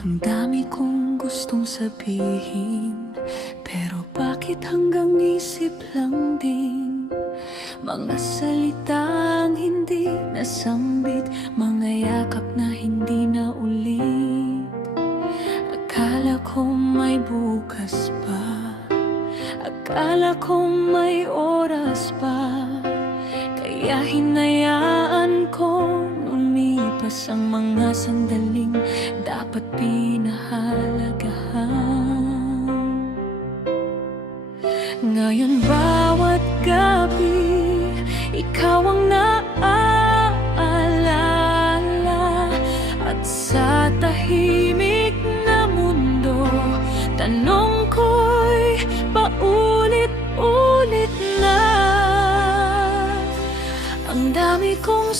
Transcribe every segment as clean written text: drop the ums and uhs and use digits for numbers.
Ang dami kong gustong sabihin, pero bakit hanggang isip lang din? Mga salitang hindi nasambit, mga yakap na hindi na ulit. Akala ko may bukas pa, akala ko may oras pa, kaya hinayaan ko lumipas ang mga sandaling dapat pinahalagahan. Ngayon bawat gabi, ikaw ang naaalala, at sa tahimik na mundo, tanong ko'y paulit-ulit na. Ang dami kong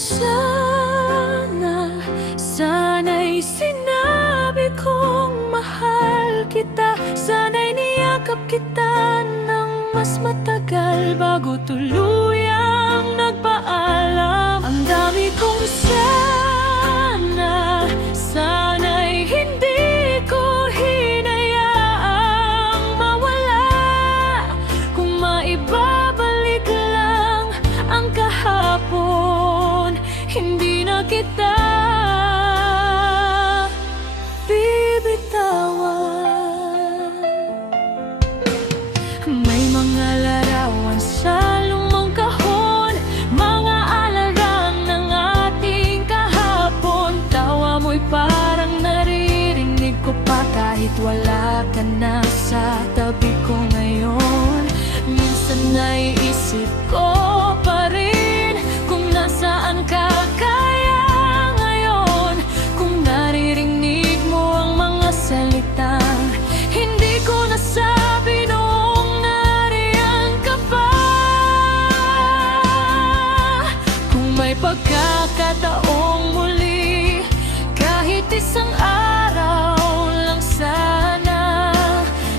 sana'y sinabi kong mahal kita, sana'y niyakap kita ng mas matagal bago tuluyang nagpaalam. Ang dami kong sana'y hindi ko hinayaang mawala. Kung maibabalik lang ang kahapon, hindi na kita bibitawan. May mga larawan sa lumang kahon, mga alarang ng ating kahapon. Tawa mo'y parang naririnig ko pa kahit wala ka na sa tabi ko ngayon. Minsan naiisip ko pa rin kung nasaan ka kaya ngayon, kung naririnig mo ang mga salitang hindi ko nasabi noong nariyan ka pa. Kung may pagkakataong muli, kahit isang araw lang sana,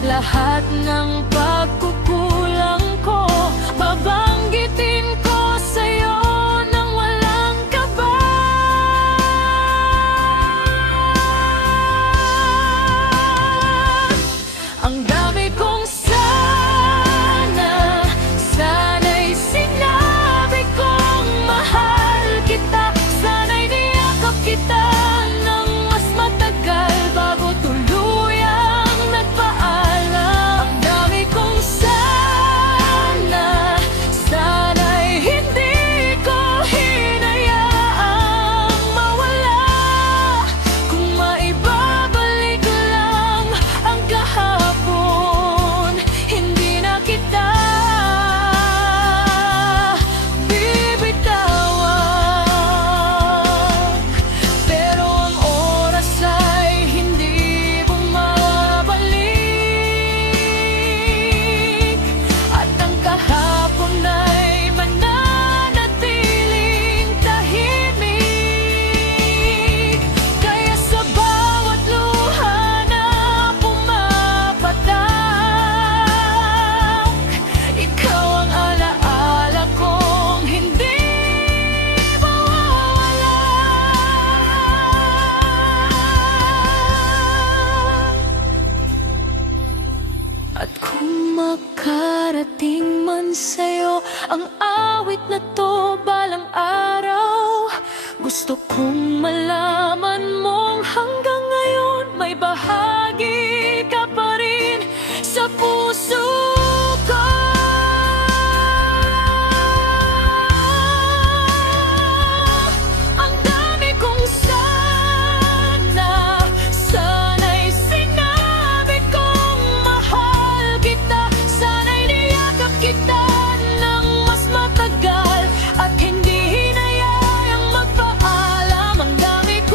lahat ng pagkukulang ko babanggitin ko sa'yo nang walang kaba. Ang dami kong sana'y sinabi kong mahal kita, sana'y niyakap kita ng mas matagal bago tuluyang nagpaalam. Ang dami kong sana'y hindi ko hinayaang mawala. Kung maibabalik lang ang kahapon, hindi na kita bibitawan. Pero ang oras ay hindi bumabalik, at ang kahapon ay mananatiling tahimik. Kaya sa bawat luha na pumapatak, ikaw ang alaala kong hindi mawawala. At kung makarating man sa'yo ang awit na to balang araw, gusto kong malaman mong hanggang ngayon may bahagi ka pa rin sa puso ko. Ang dami kong sana'y sinabi kong mahal kita, sana'y niyakap kita ng mas matagal at hindi hinayang magpaalam. Ang dami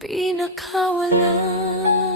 pinakawalan.